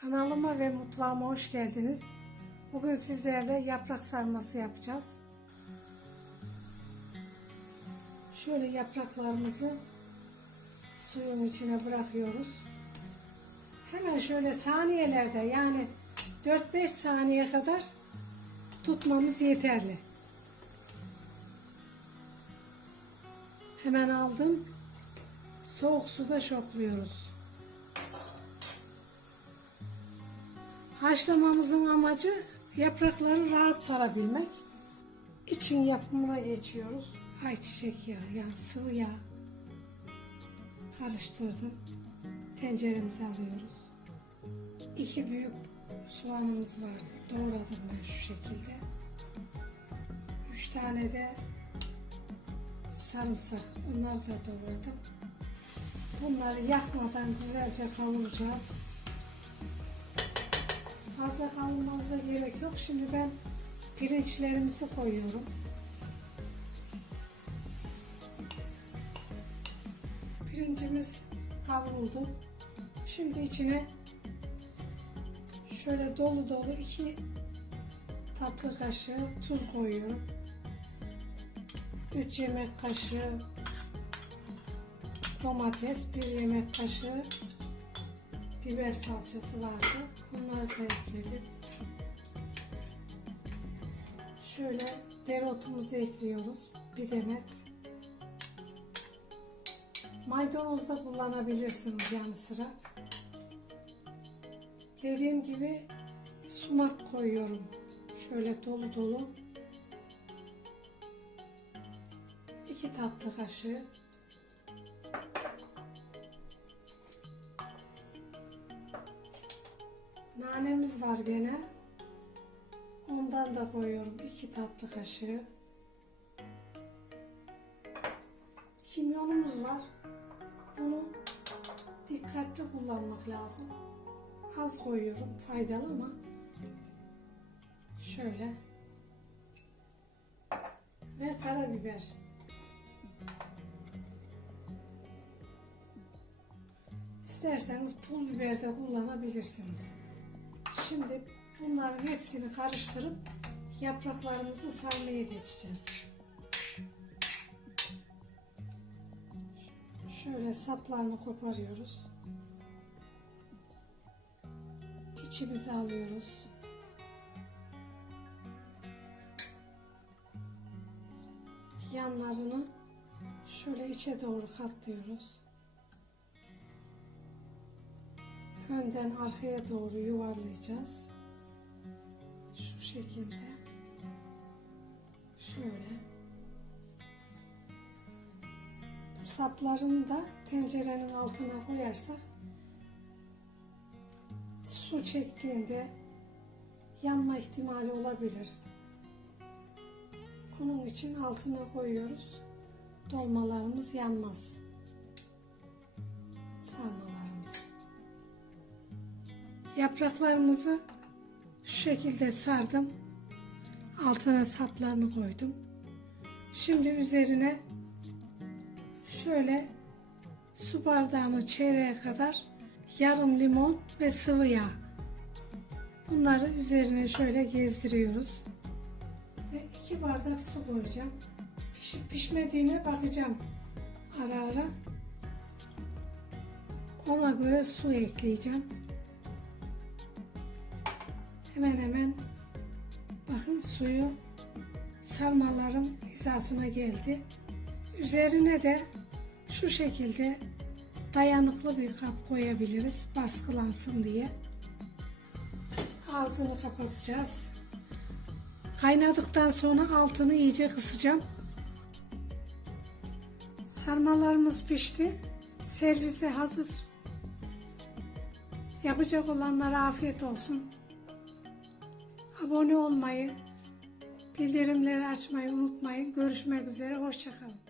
Kanalıma ve mutfağıma hoş geldiniz. Bugün sizlerle yaprak sarması yapacağız. Şöyle yapraklarımızı suyun içine bırakıyoruz. Hemen şöyle saniyelerde yani 4-5 saniye kadar tutmamız yeterli. Hemen aldım. Soğuk suda şokluyoruz. Haşlamamızın amacı yaprakları rahat sarabilmek. İçin yapımına geçiyoruz. Ayçiçek yağı yani sıvı yağ. Karıştırdım. Tenceremize alıyoruz. İki büyük soğanımız vardı. Doğradım ben şu şekilde. Üç tane de sarımsak. Onları da doğradım. Bunları yakmadan güzelce kavuracağız. Fazla kavurmamıza gerek yok. Şimdi ben pirinçlerimizi koyuyorum. Pirincimiz kavruldu. Şimdi içine şöyle dolu dolu iki tatlı kaşığı tuz koyuyorum. 3 yemek kaşığı domates, 1 yemek kaşığı biber salçası vardı. Bunları da ekledim. Şöyle dereotumuzu ekliyoruz. Bir demet. Maydanoz da kullanabilirsiniz yanı sıra. Dediğim gibi sumak koyuyorum. Şöyle dolu dolu. 2 tatlı kaşığı. Nanemiz var gene. Ondan da koyuyorum 2 tatlı kaşığı. Kimyonumuz var. Bunu dikkatli kullanmak lazım. Az koyuyorum faydalı ama şöyle ve karabiber. İsterseniz pul biber de kullanabilirsiniz. Şimdi bunların hepsini karıştırıp yapraklarımızı sarmaya geçeceğiz. Şöyle saplarını koparıyoruz. İçimize alıyoruz. Yanlarını şöyle içe doğru katlıyoruz. Önden arkaya doğru yuvarlayacağız. Şu şekilde. Şöyle. Bu saplarını da tencerenin altına koyarsak su çektiğinde yanma ihtimali olabilir. Onun için altına koyuyoruz. Dolmalarımız yanmaz. Sarmalarımız. Yapraklarımızı şu şekilde sardım. Altına saplarını koydum. Şimdi üzerine şöyle su bardağının çeyreğe kadar yarım limon ve sıvı yağ. Bunları üzerine şöyle gezdiriyoruz. Ve iki bardak su koyacağım. Pişip pişmediğine bakacağım ara ara. Ona göre su ekleyeceğim. Hemen hemen bakın suyu sarmalarım hizasına geldi. Üzerine de şu şekilde dayanıklı bir kap koyabiliriz baskılansın diye. Ağzını kapatacağız. Kaynadıktan sonra altını iyice kısacağım. Sarmalarımız pişti. Servise hazır. Yapacak olanlara afiyet olsun. Abone olmayı, bildirimleri açmayı unutmayın. Görüşmek üzere, hoşçakalın.